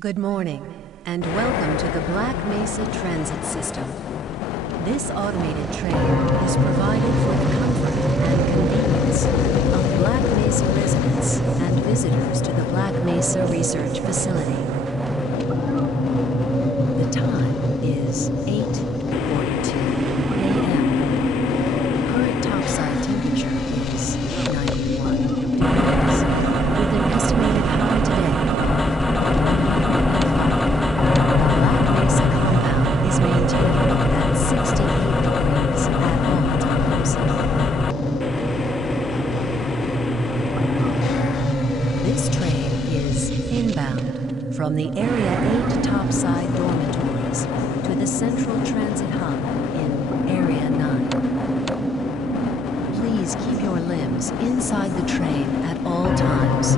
Good morning, and welcome to the Black Mesa Transit System. This automated train is provided for the comfort and convenience of Black Mesa residents and visitors to the Black Mesa Research Facility. The time is 8:42 a.m. Current topside temperature is 91 degrees, with an estimated high today. Black Mesa compound is maintained at 68 degrees at all times. This train is inbound from the Area 8 topside dormitories to the Central Transit Hub in Area 9. Please keep your limbs inside the train at all times.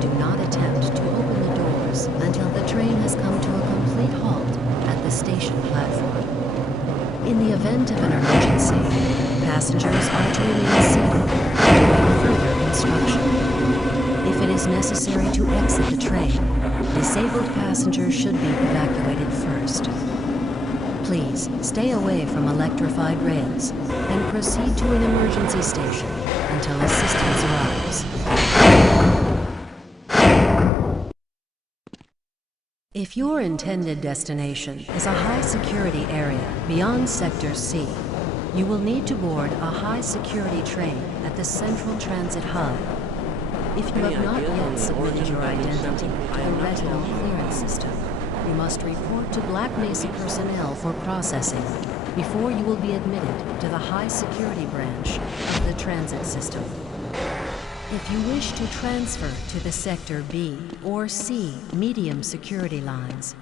Do not attempt to open the doors until the train has come to a complete halt at the station platform. In the event of an emergency, passengers are to remain seated and await further instruction. If it is necessary to exit the train, disabled passengers should be evacuated first. Please stay away from electrified rails and proceed to an emergency station until assistance arrives. If your intended destination is a high-security area beyond Sector C, you will need to board a high-security train at the Central Transit Hub. If you have not yet submitted your identity to the retinal clearance system, you must report to Black Mesa personnel for processing before you will be admitted to the high-security branch of the transit system. If you wish to transfer to the Sector B or C medium security lines,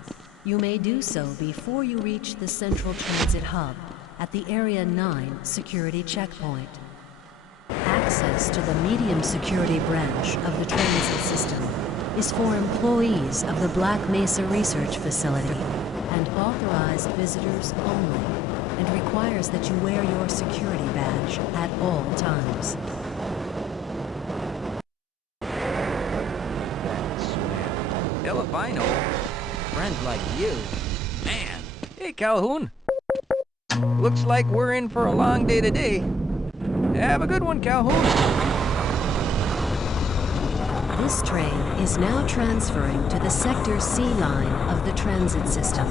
you may do so before you reach the Central Transit Hub at the Area 9 security checkpoint. Access to the medium security branch of the transit system is for employees of the Black Mesa Research Facility and authorized visitors only, and requires that you wear your security badge at all times. Hell if I know. Friends like you. Man. Hey, Calhoun. Looks like we're in for a long day today. Have a good one, Calhoun. This train is now transferring to the Sector C line of the transit system.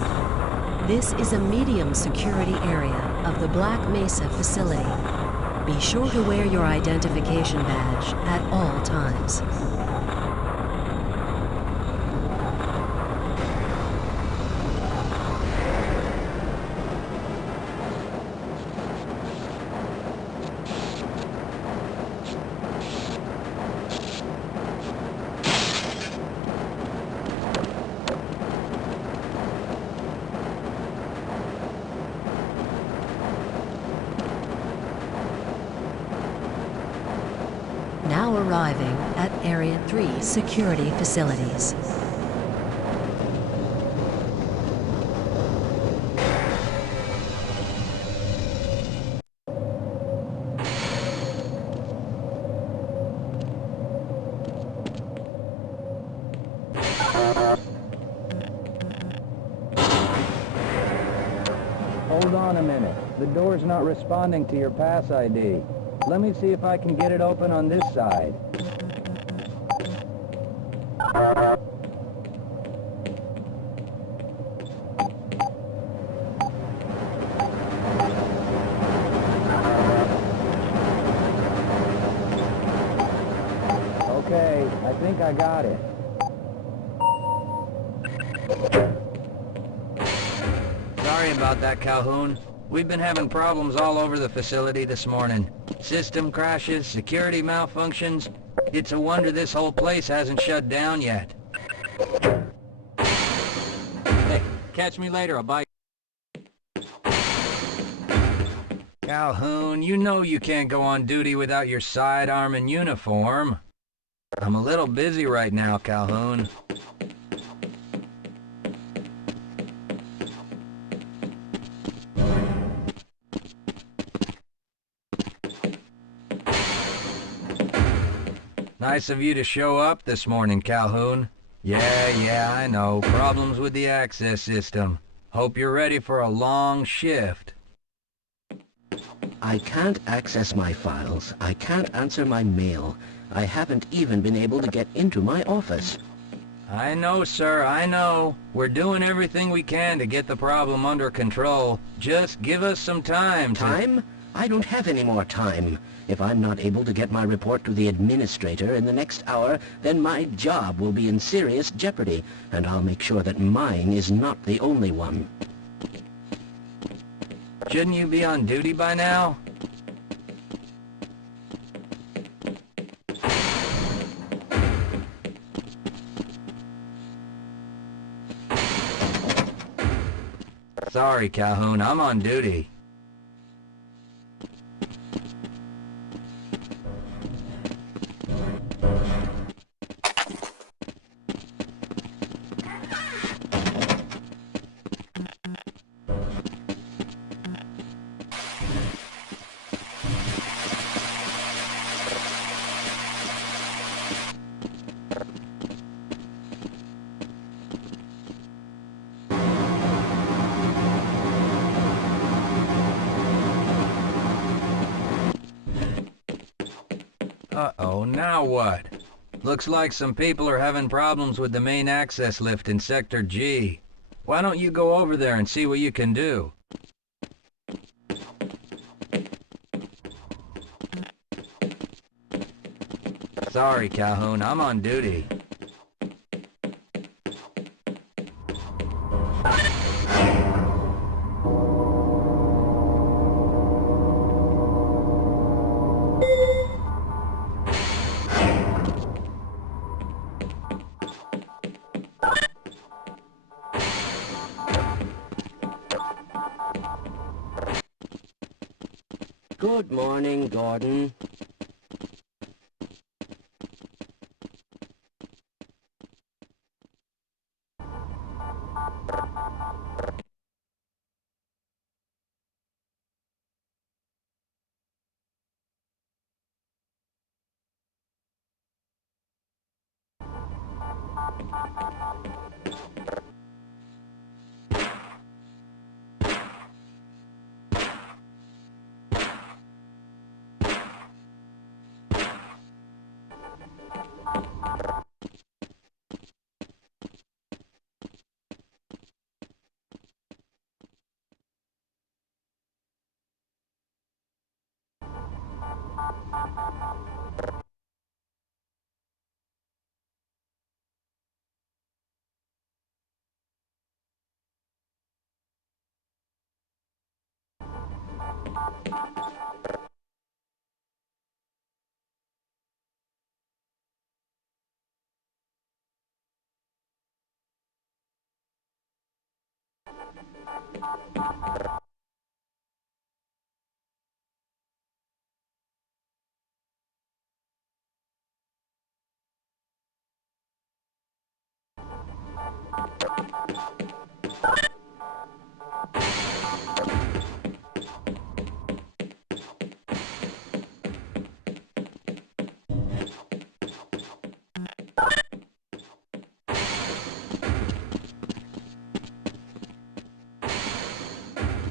This is a medium security area of the Black Mesa facility. Be sure to wear your identification badge at all times. Now arriving at Area 3 security facilities. Hold on a minute. The door's not responding to your pass ID. Let me see if I can get it open on this side. Okay, I think I got it. Sorry about that, Calhoun. We've been having problems all over the facility this morning. System crashes, security malfunctions. It's a wonder this whole place hasn't shut down yet. Hey, catch me later, I'll buy you. Calhoun, you know you can't go on duty without your sidearm and uniform. I'm a little busy right now, Calhoun. Nice of you to show up this morning, Calhoun. Yeah, I know. Problems with the access system. Hope you're ready for a long shift. I can't access my files. I can't answer my mail. I haven't even been able to get into my office. I know, sir, I know. We're doing everything we can to get the problem under control. Just give us some time to... Time? I don't have any more time. If I'm not able to get my report to the administrator in the next hour, then my job will be in serious jeopardy, and I'll make sure that mine is not the only one. Shouldn't you be on duty by now? Sorry, Calhoun, I'm on duty. Uh-oh, now what? Looks like some people are having problems with the main access lift in Sector G. Why don't you go over there and see what you can do? Sorry, Calhoun, I'm on duty. Good morning, Gordon.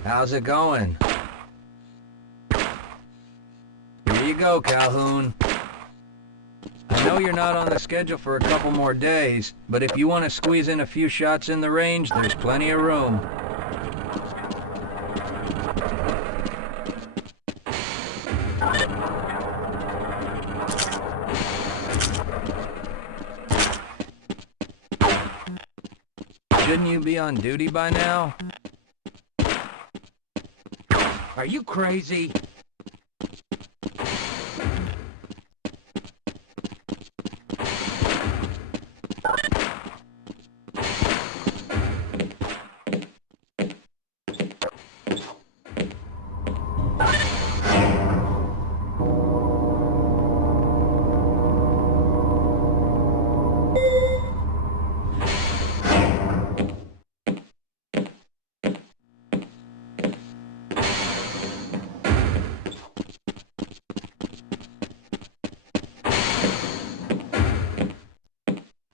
How's it going? Here you go, Calhoun. I know you're not on the schedule for a couple more days, but if you want to squeeze in a few shots in the range, there's plenty of room. Shouldn't you be on duty by now? Are you crazy?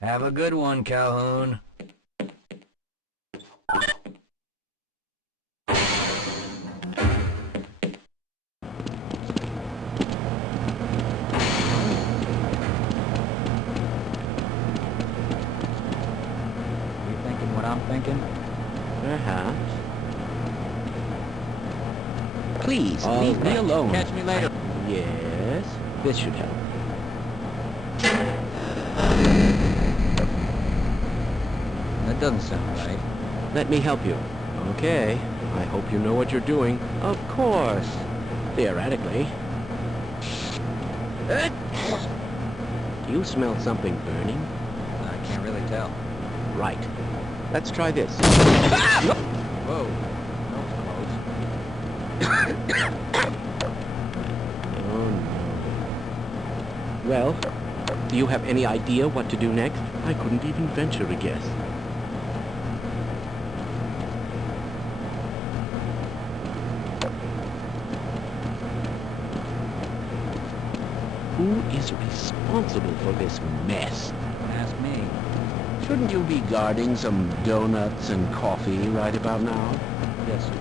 Have a good one, Calhoun. You thinking what I'm thinking? Perhaps. Please, leave me alone. Catch me later. Yes, this should help. That doesn't sound right. Let me help you. Okay. I hope you know what you're doing. Of course. Theoretically. Do you smell something burning? I can't really tell. Right. Let's try this. Whoa. That was close. Oh, no. Well, do you have any idea what to do next? I couldn't even venture a guess. Who is responsible for this mess? Ask me. Shouldn't you be guarding some donuts and coffee right about now? Yes, sir.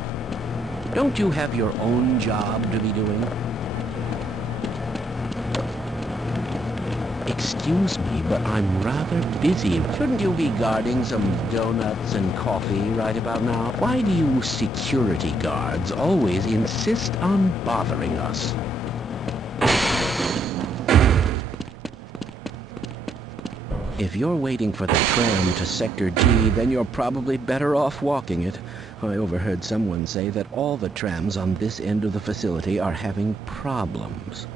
Don't you have your own job to be doing? Excuse me, but I'm rather busy. Shouldn't you be guarding some donuts and coffee right about now? Why do you security guards always insist on bothering us? If you're waiting for the tram to Sector G, then you're probably better off walking it. I overheard someone say that all the trams on this end of the facility are having problems.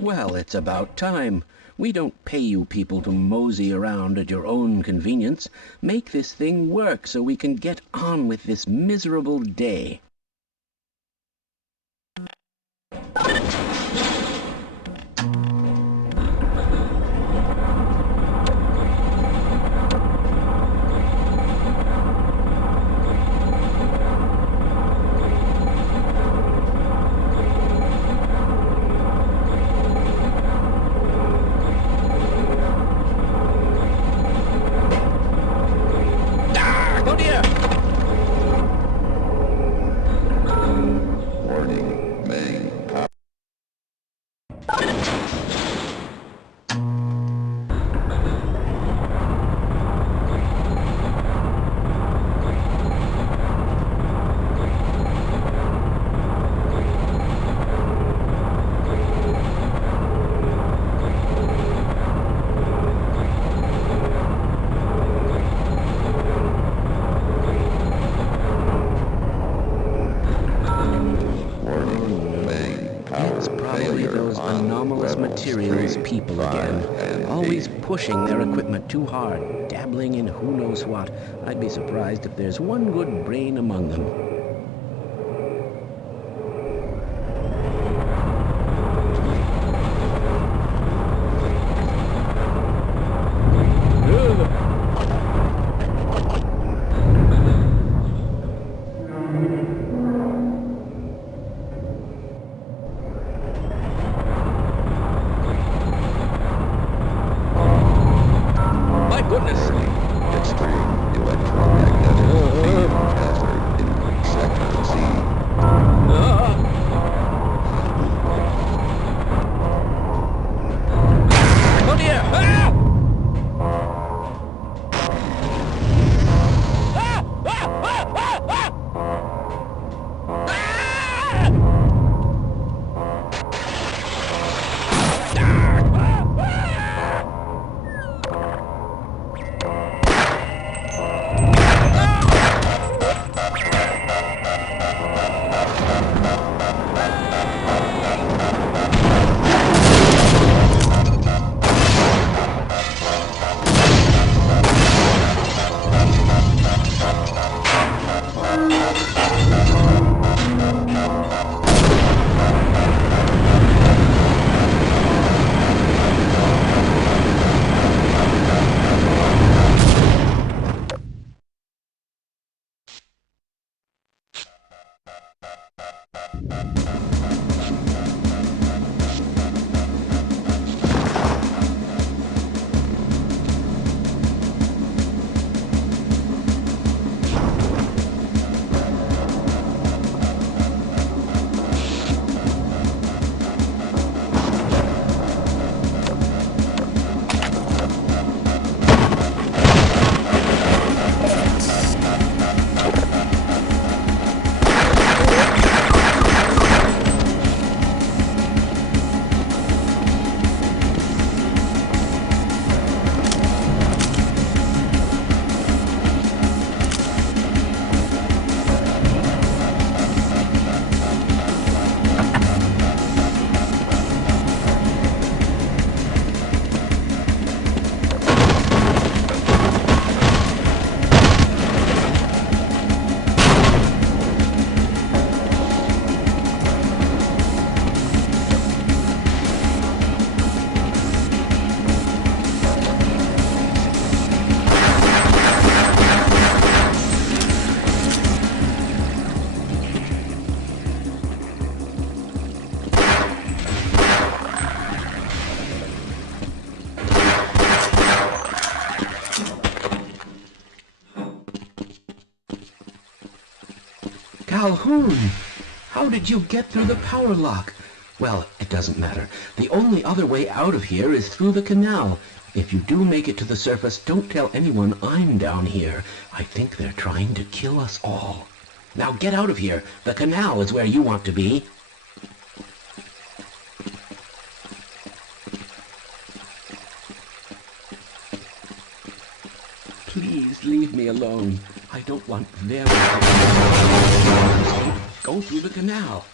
Well, it's about time. We don't pay you people to mosey around at your own convenience. Make this thing work so we can get on with this miserable day. Materials people again, always pushing their equipment too hard, dabbling in who knows what. I'd be surprised if there's one good brain among them. Calhoun! How did you get through the power lock? Well, it doesn't matter. The only other way out of here is through the canal. If you do make it to the surface, don't tell anyone I'm down here. I think they're trying to kill us all. Now get out of here. The canal is where you want to be. Please leave me alone. I don't want them. Go through the canal.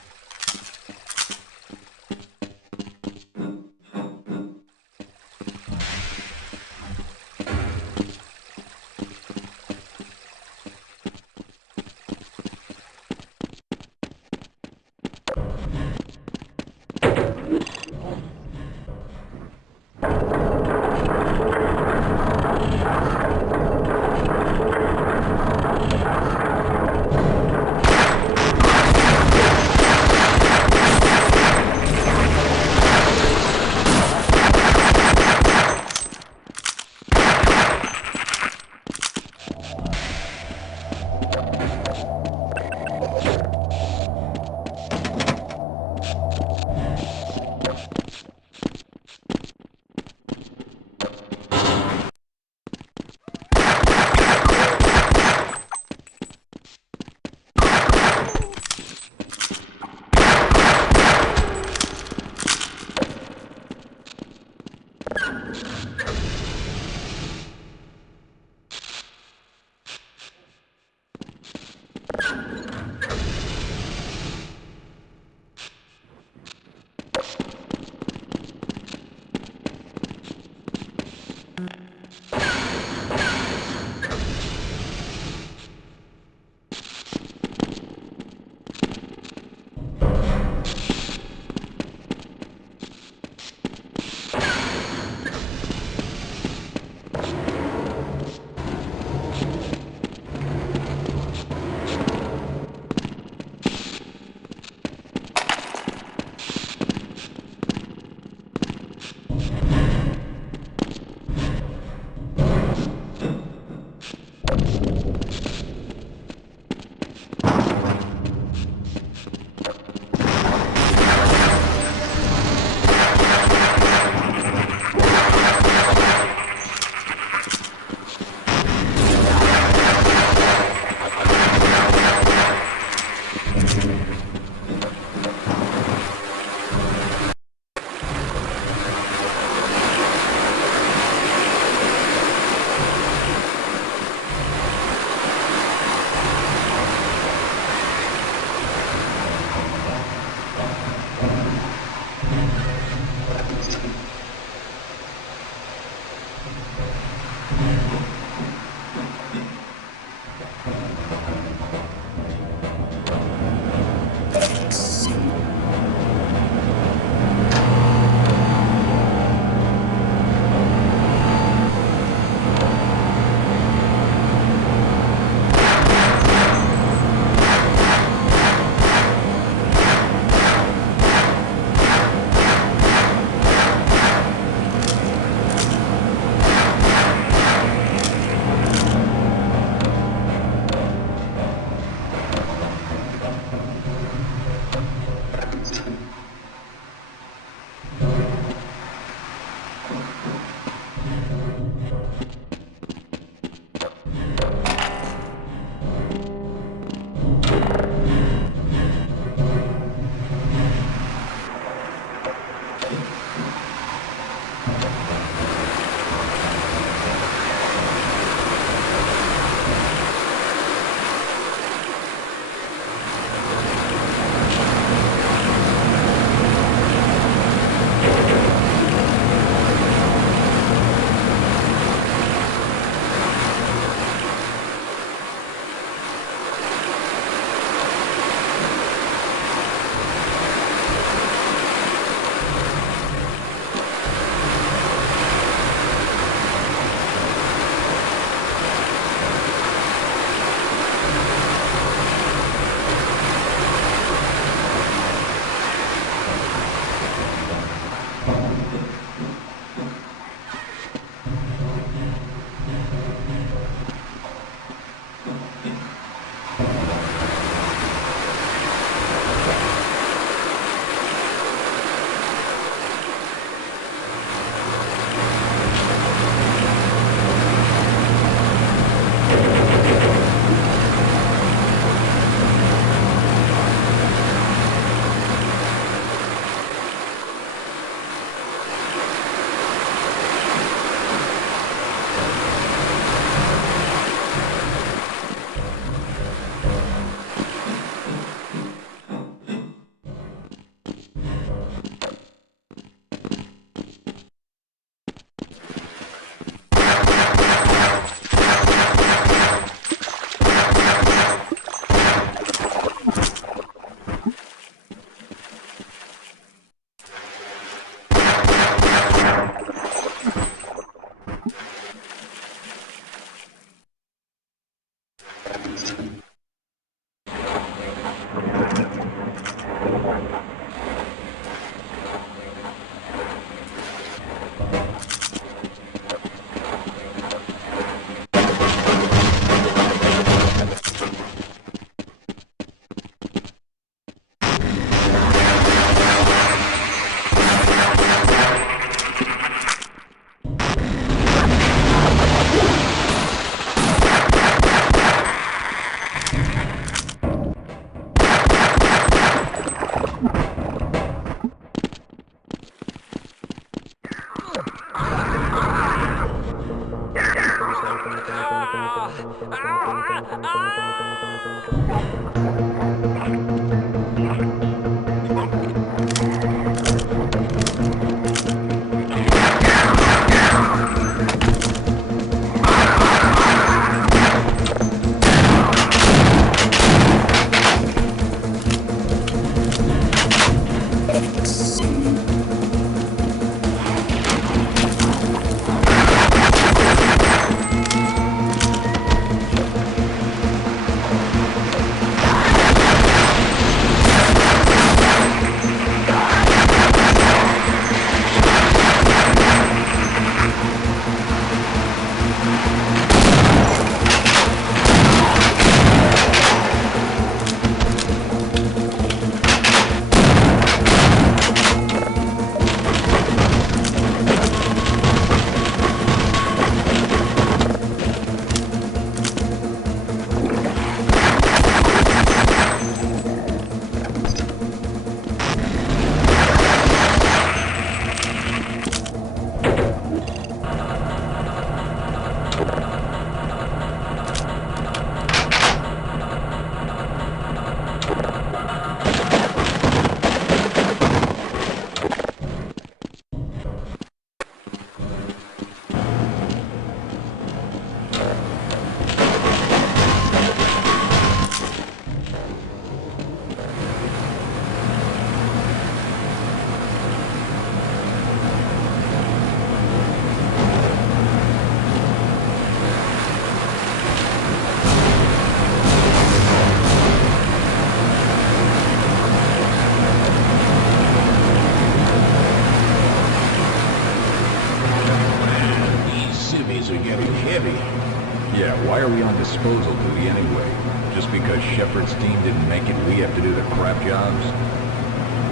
Yeah, why are we on disposal duty anyway? Just because Shepard's team didn't make it, we have to do the crap jobs?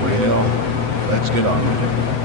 Well, let's get on with it.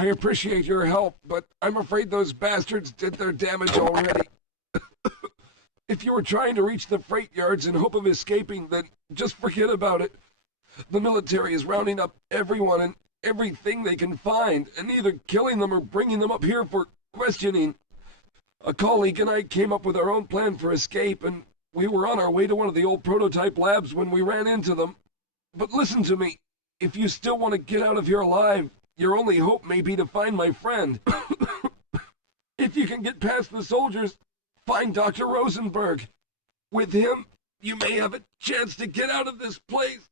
I appreciate your help, but I'm afraid those bastards did their damage already. If you were trying to reach the freight yards in hope of escaping, then just forget about it. The military is rounding up everyone and everything they can find, and either killing them or bringing them up here for questioning. A colleague and I came up with our own plan for escape, and we were on our way to one of the old prototype labs when we ran into them. But listen to me. If you still want to get out of here alive, your only hope may be to find my friend. If you can get past the soldiers, find Dr. Rosenberg. With him, you may have a chance to get out of this place.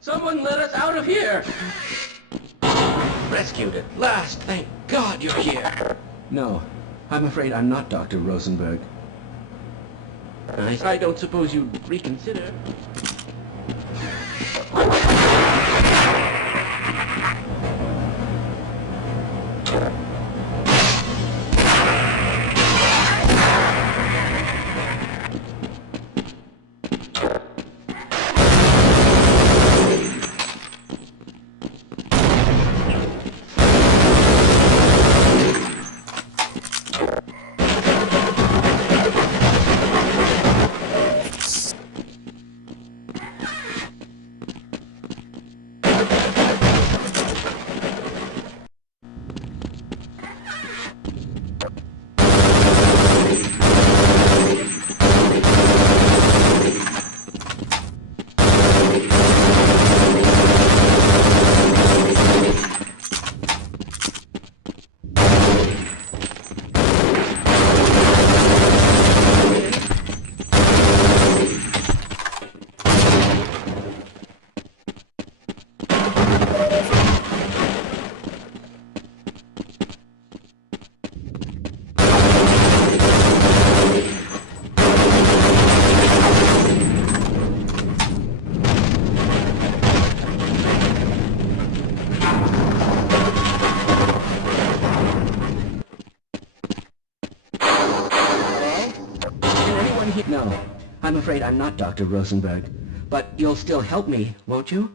Someone let us out of here! Rescued at last! Thank God you're here! No, I'm afraid I'm not Dr. Rosenberg. I don't suppose you'd reconsider. No, I'm afraid I'm not Dr. Rosenberg. But you'll still help me, won't you?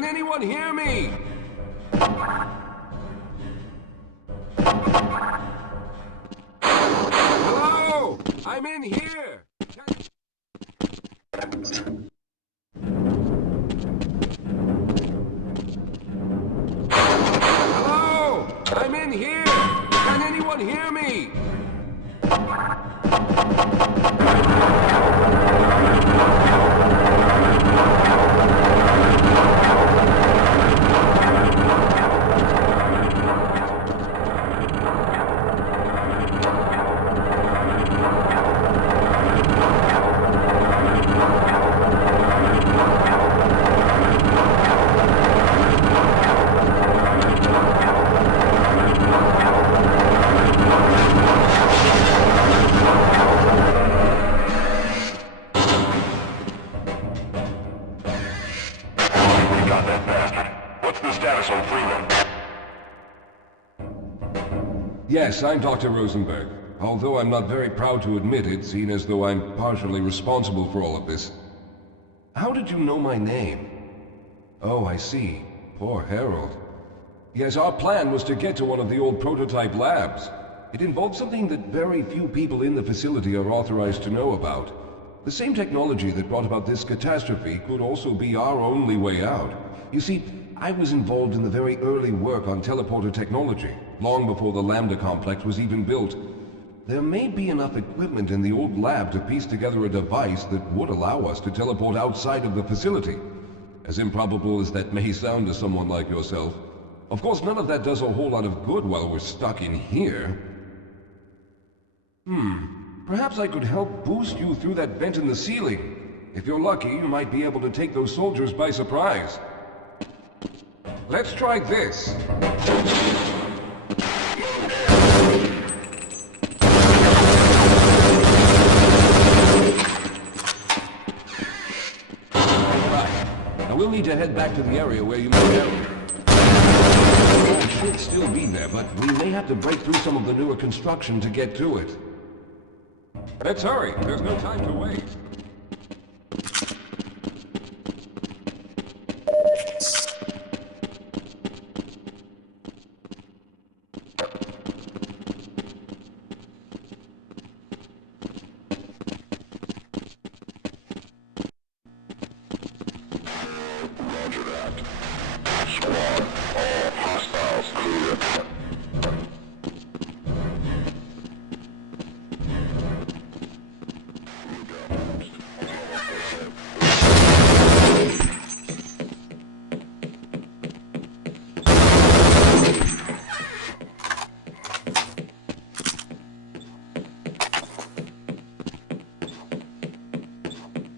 Can anyone hear me? Hello? I'm in here! Hello? I'm in here! Can anyone hear me? Yes, I'm Dr. Rosenberg. Although I'm not very proud to admit it, seeing as though I'm partially responsible for all of this. How did you know my name? Oh, I see. Poor Harold. Yes, our plan was to get to one of the old prototype labs. It involved something that very few people in the facility are authorized to know about. The same technology that brought about this catastrophe could also be our only way out. You see, I was involved in the very early work on teleporter technology, long before the Lambda complex was even built. There may be enough equipment in the old lab to piece together a device that would allow us to teleport outside of the facility. As improbable as that may sound to someone like yourself. Of course, none of that does a whole lot of good while we're stuck in here. Perhaps I could help boost you through that vent in the ceiling. If you're lucky, you might be able to take those soldiers by surprise. Let's try this. We'll need to head back to the area where you moved out. It should still be there, but we may have to break through some of the newer construction to get to it. Let's hurry. There's no time to wait.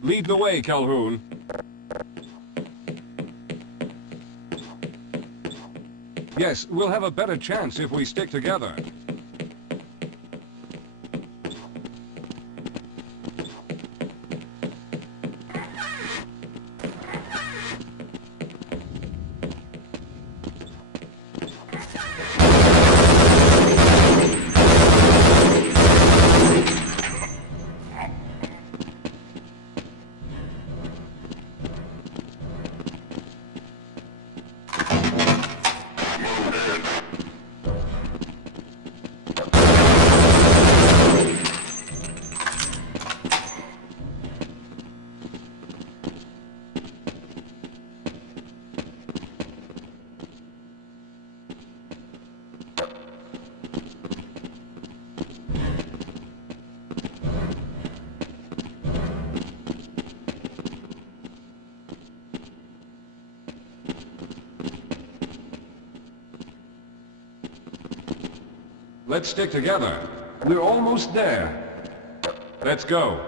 Lead the way, Calhoun. Yes, we'll have a better chance if we stick together. Let's stick together. We're almost there. Let's go.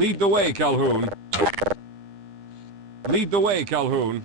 Lead the way, Calhoun. Lead the way, Calhoun.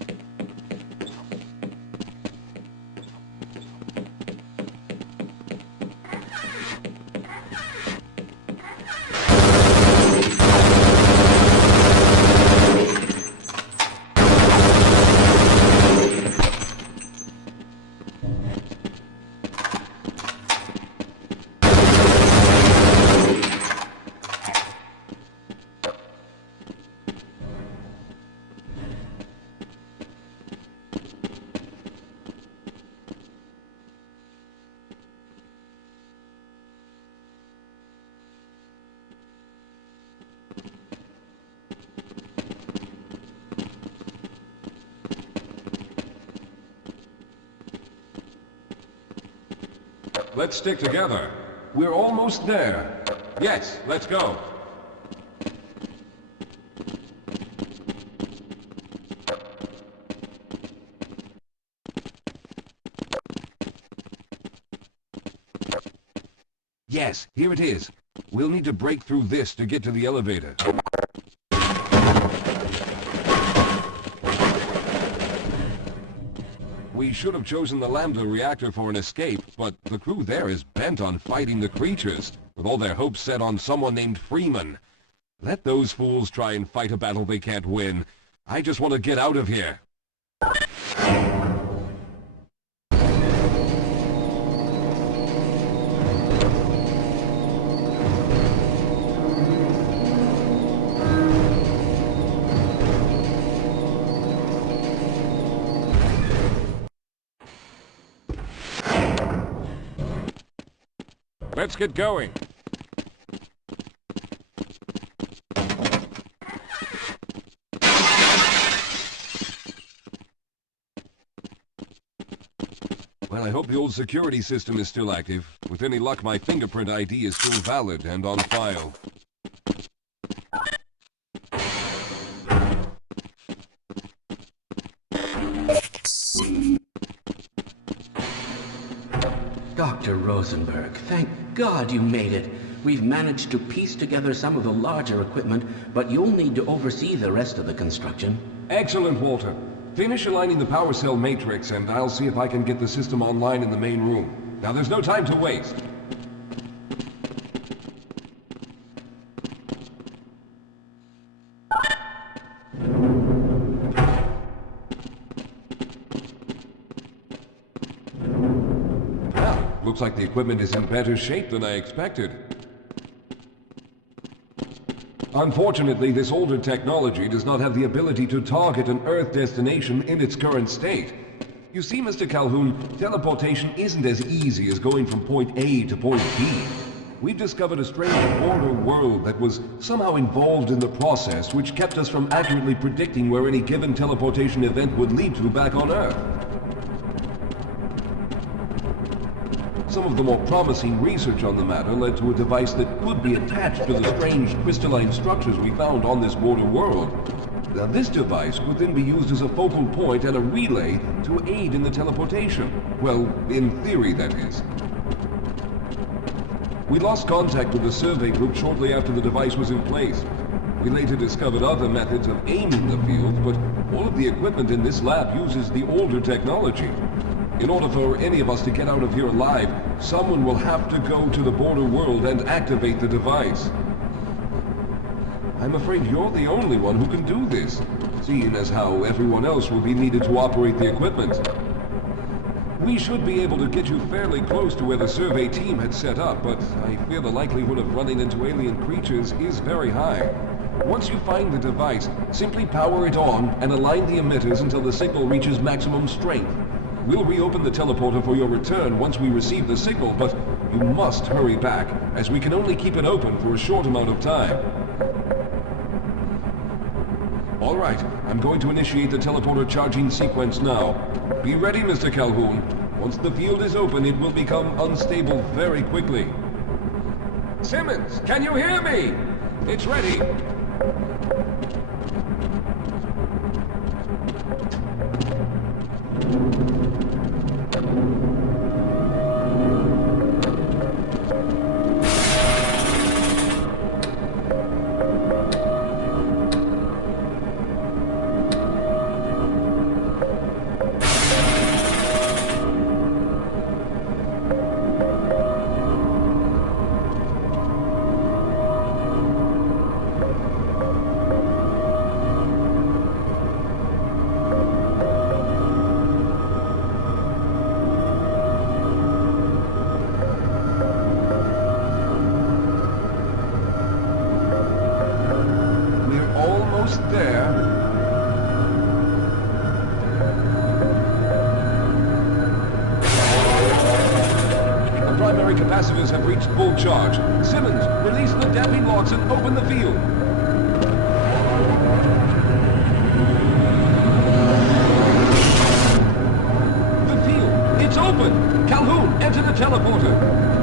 Let's stick together. We're almost there. Yes, let's go. Yes, here it is. We'll need to break through this to get to the elevator. We should have chosen the Lambda reactor for an escape, but the crew there is bent on fighting the creatures, with all their hopes set on someone named Freeman. Let those fools try and fight a battle they can't win. I just want to get out of here. Let's get going. Well, I hope the old security system is still active. With any luck, my fingerprint ID is still valid and on file. Dr. Rosenberg, thank God you made it. We've managed to piece together some of the larger equipment, but you'll need to oversee the rest of the construction. Excellent, Walter. Finish aligning the power cell matrix, and I'll see if I can get the system online in the main room. Now, there's no time to waste. Looks like the equipment is in better shape than I expected. Unfortunately, this older technology does not have the ability to target an Earth destination in its current state. You see, Mr. Calhoun, teleportation isn't as easy as going from point A to point B. We've discovered a strange border world that was somehow involved in the process, which kept us from accurately predicting where any given teleportation event would lead to back on Earth. Some of the more promising research on the matter led to a device that could be attached to the strange crystalline structures we found on this border world. Now, this device could then be used as a focal point and a relay to aid in the teleportation. Well, in theory, that is. We lost contact with the survey group shortly after the device was in place. We later discovered other methods of aiming the field, but all of the equipment in this lab uses the older technology. In order for any of us to get out of here alive, someone will have to go to the border world and activate the device. I'm afraid you're the only one who can do this, seeing as how everyone else will be needed to operate the equipment. We should be able to get you fairly close to where the survey team had set up, but I fear the likelihood of running into alien creatures is very high. Once you find the device, simply power it on and align the emitters until the signal reaches maximum strength. We'll reopen the teleporter for your return once we receive the signal, but you must hurry back, as we can only keep it open for a short amount of time. All right, I'm going to initiate the teleporter charging sequence now. Be ready, Mr. Calhoun. Once the field is open, it will become unstable very quickly. Simmons, can you hear me? It's ready. there. The primary capacitors have reached full charge. Simmons, release the damping locks and open the field. The field, it's open! Calhoun, enter the teleporter.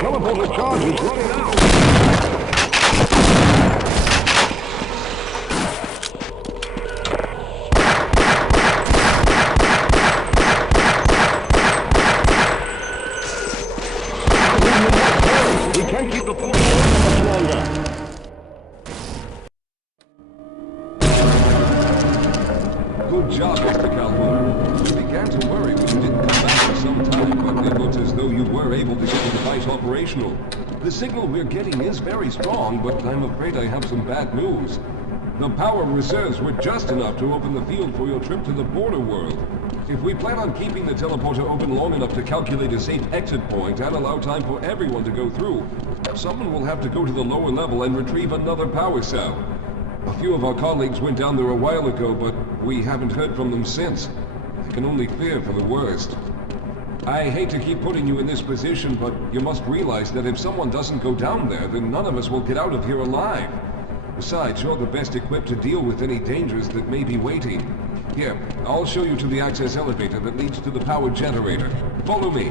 Telephone charge is running out. Good job, Mr. Calhoun. We began to worry when you didn't come back for some time, but it looks as though you were able to get the device operational. The signal we're getting is very strong, but I'm afraid I have some bad news. The power reserves were just enough to open the field for your trip to the border world. If we plan on keeping the teleporter open long enough to calculate a safe exit point and allow time for everyone to go through, someone will have to go to the lower level and retrieve another power cell. A few of our colleagues went down there a while ago, but we haven't heard from them since. I can only fear for the worst. I hate to keep putting you in this position, but you must realize that if someone doesn't go down there, then none of us will get out of here alive. Besides, you're the best equipped to deal with any dangers that may be waiting. Here, I'll show you to the access elevator that leads to the power generator. Follow me.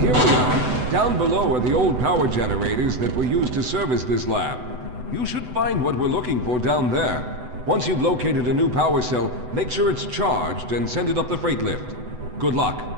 Here we are. Down below are the old power generators that were used to service this lab. You should find what we're looking for down there. Once you've located a new power cell, make sure it's charged and send it up the freight lift. Good luck.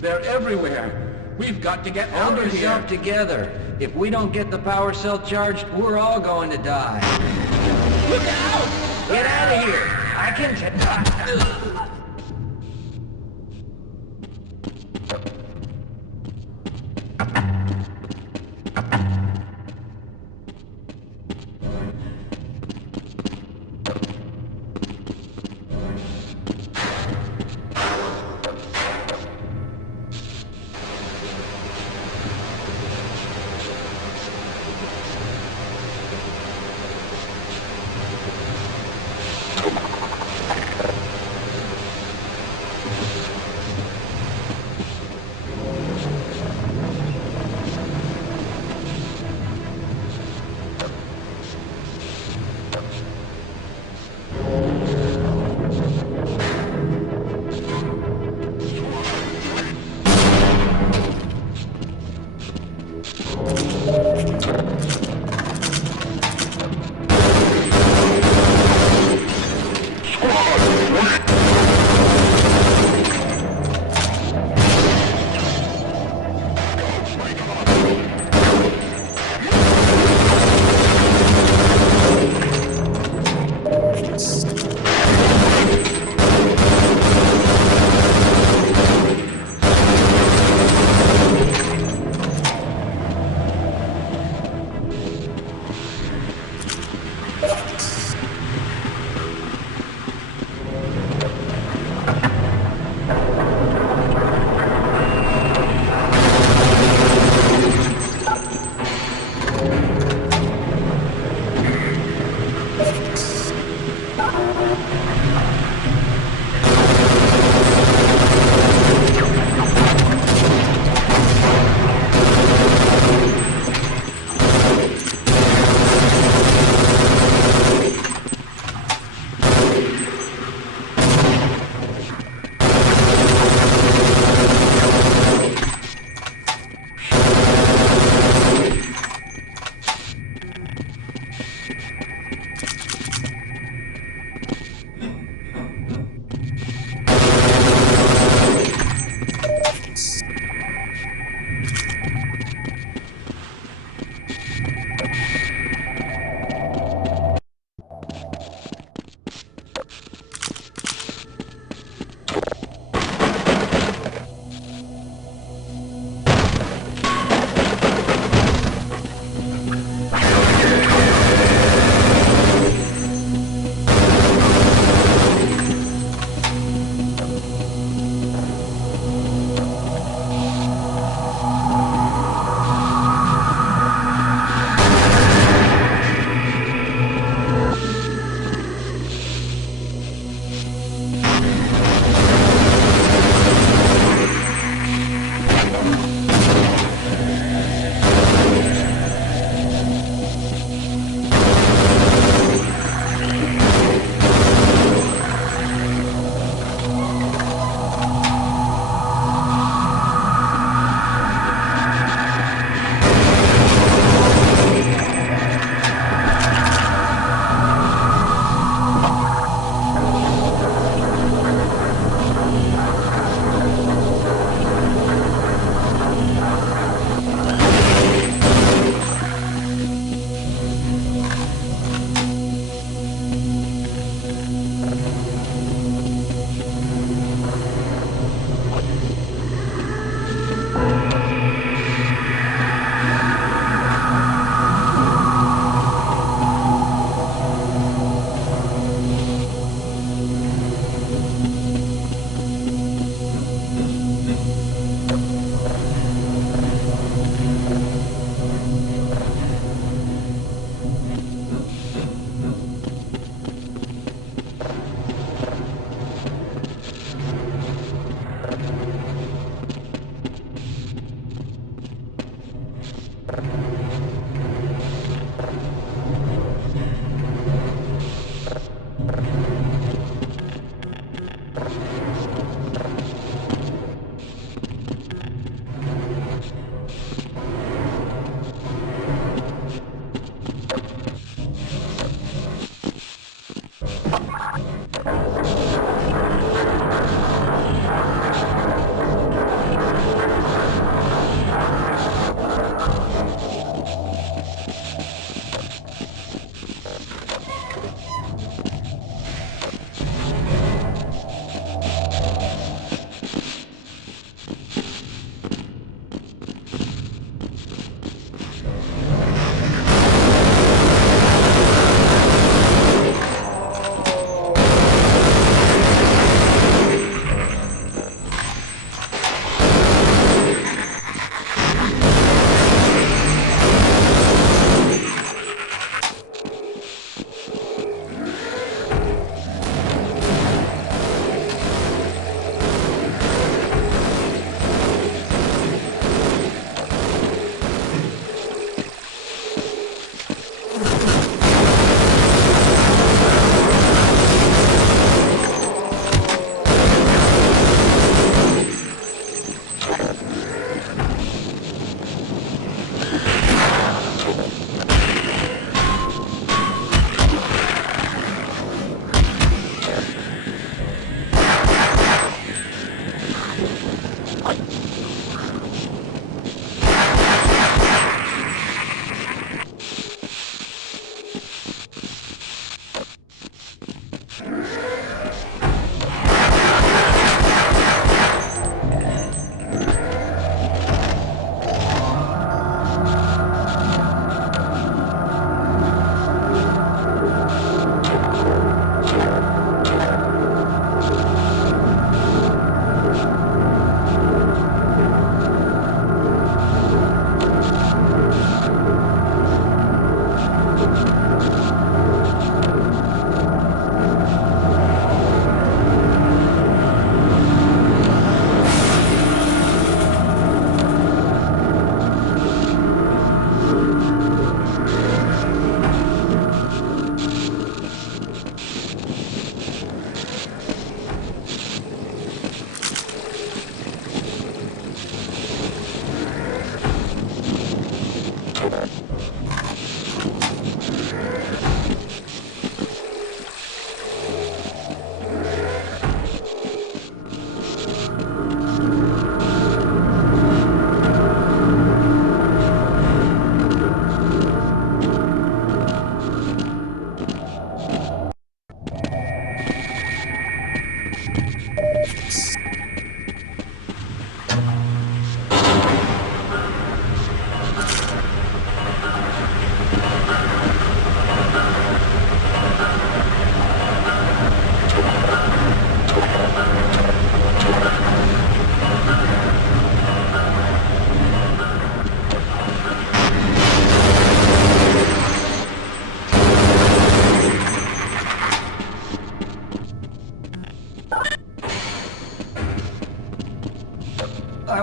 They're everywhere. We've got to get out Hold of here. yourself together. If we don't get the power cell charged, we're all going to die. Look out! Get out of here! I can...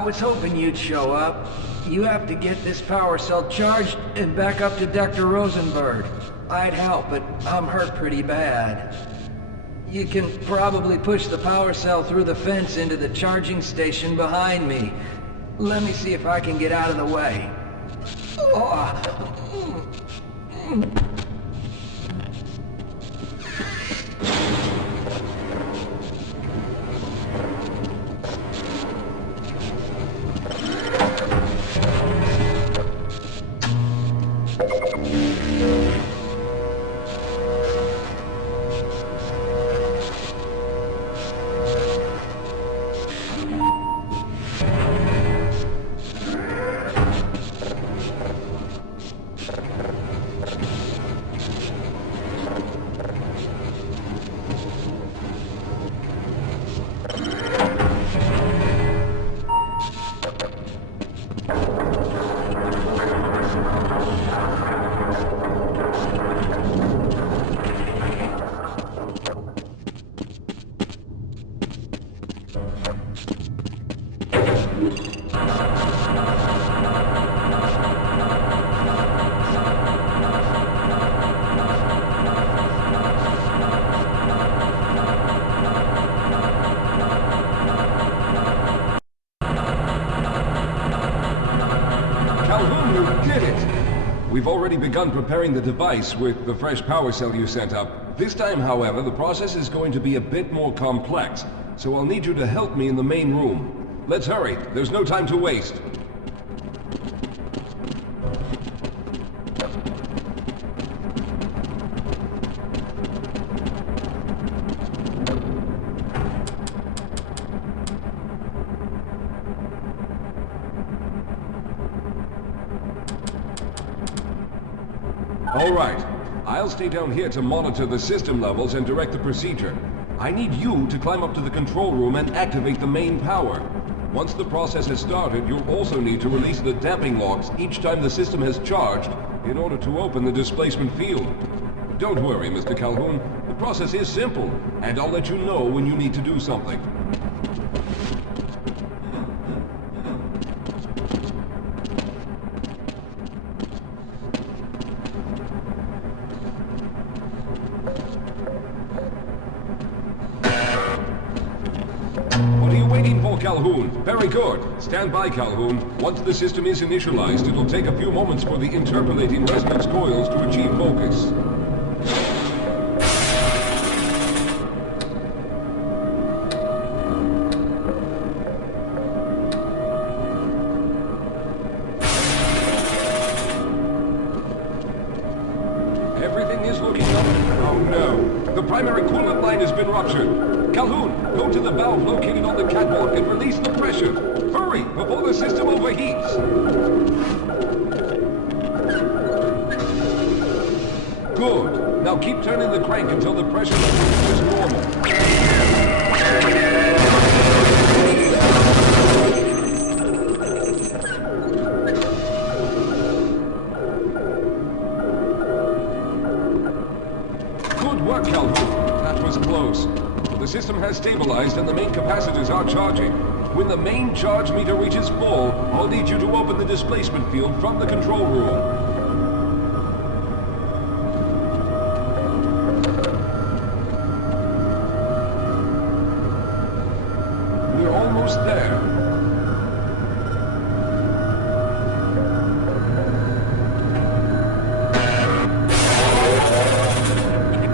was hoping you'd show up. You have to get this power cell charged and back up to Dr. Rosenberg. I'd help, but I'm hurt pretty bad. You can probably push the power cell through the fence into the charging station behind me. Let me see if I can get out of the way. We've already begun preparing the device with the fresh power cell you sent up. This time, however, the process is going to be a bit more complex, so I'll need you to help me in the main room. Let's hurry. There's no time to waste. All right. I'll stay down here to monitor the system levels and direct the procedure. I need you to climb up to the control room and activate the main power. Once the process has started, you'll also need to release the damping locks each time the system has charged in order to open the displacement field. Don't worry, Mr. Calhoun. The process is simple, and I'll let you know when you need to do something. Calhoun. Very good. Stand by, Calhoun. Once the system is initialized, it'll take a few moments for the interpolating resonance coils to achieve focus. Everything is looking up. Oh no. The primary coolant line has been ruptured. Calhoun, go to the valve located on the catwalk and release the pressure. Hurry, before the system overheats. Good. Now keep turning the crank until the pressure level is normal. Good work, Calhoun. That was close. The system has stabilized and the main capacitors are charging. When the main charge meter reaches full, I'll need you to open the displacement field from the control room. We're almost there.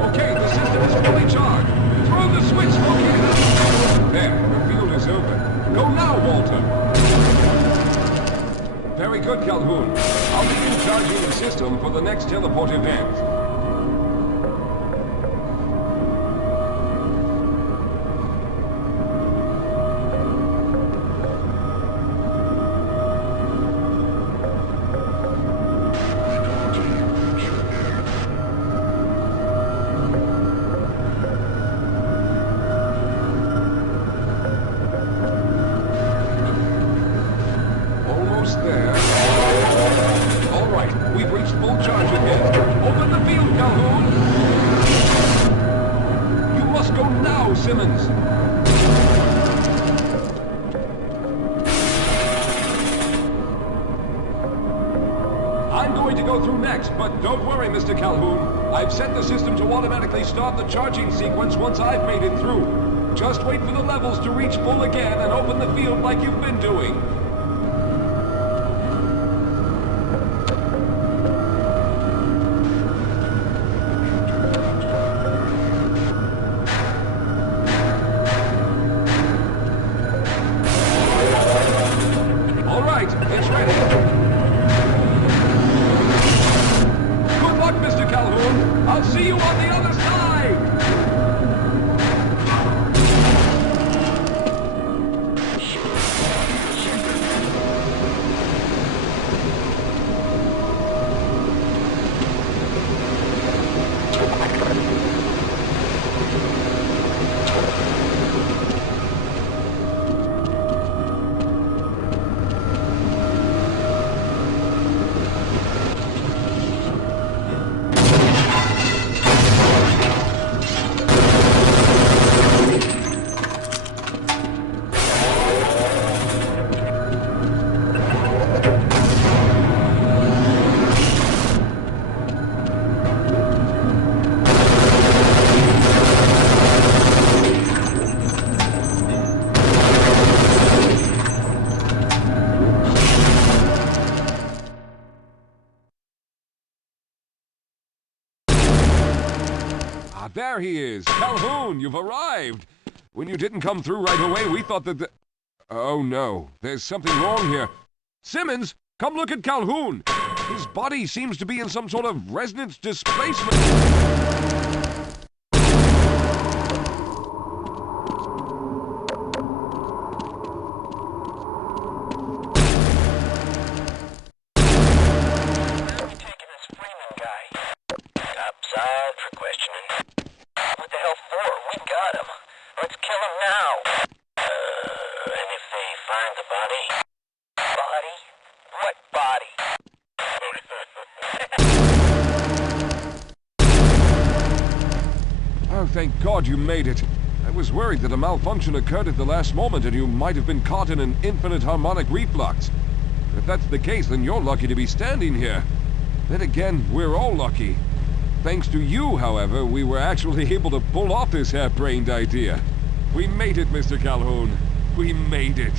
Okay, the system is fully charged. Throw the switch located. There, the field is open. Go now, Walter. Very good, Calhoun. I'll begin charging the system for the next teleport event. There. All right, we've reached full charge again. Open the field, Calhoun! You must go now, Simmons! Thanks, but don't worry, Mr. Calhoun. I've set the system to automatically start the charging sequence once I've made it through. Just wait for the levels to reach full again and open the field like you've been doing. All right, it's ready. Good luck, Mr. Calhoun. I'll see you on the other side. Ah, there he is. Calhoun, you've arrived. When you didn't come through right away, we thought that Oh no, there's something wrong here. Simmons, come look at Calhoun. His body seems to be in some sort of resonance displacement. Topside for questioning. What the hell for? We got him. Let's kill him now. And if they find the body? Body? What body? Oh, thank God you made it. I was worried that a malfunction occurred at the last moment and you might have been caught in an infinite harmonic reflux. If that's the case, then you're lucky to be standing here. Then again, we're all lucky. Thanks to you, however, we were actually able to pull off this harebrained idea. We made it, Mr. Calhoun. We made it.